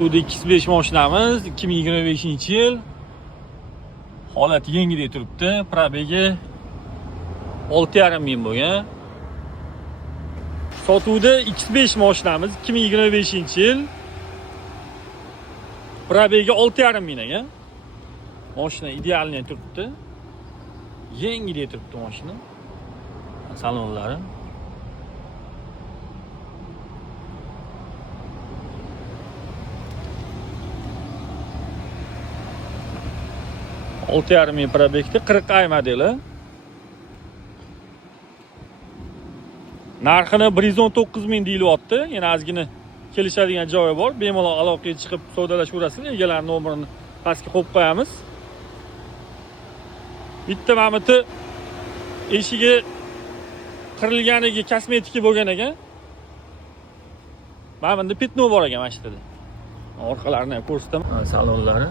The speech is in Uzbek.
Bu 205 mashinamiz 2025-yil. Holati yengidek turibdi. Probegi 6,5 ming bo'lgan. Sotuvda 205 mashinamiz 2025-yil. Probegi 6,5 ming ekan. Mashina idealniy turibdi. Yengidek turibdi mashina. Salonlari. Olti yarim ming probekda 40 ay modeli. Narxini 119 ming deyilyapti. Yana ozgina kelishadigan joyi bor. Bemalol aloqaga chiqib savdolashaverasizlar. Egalar nomerini pastga qo'yib qo'yamiz. Bitta mamiti eshigi qirilganiga kosmetika bo'lgan ekan. Mana bunda petno bor ekan mashinada. Orqalarini ham ko'rsataman. Salonlari.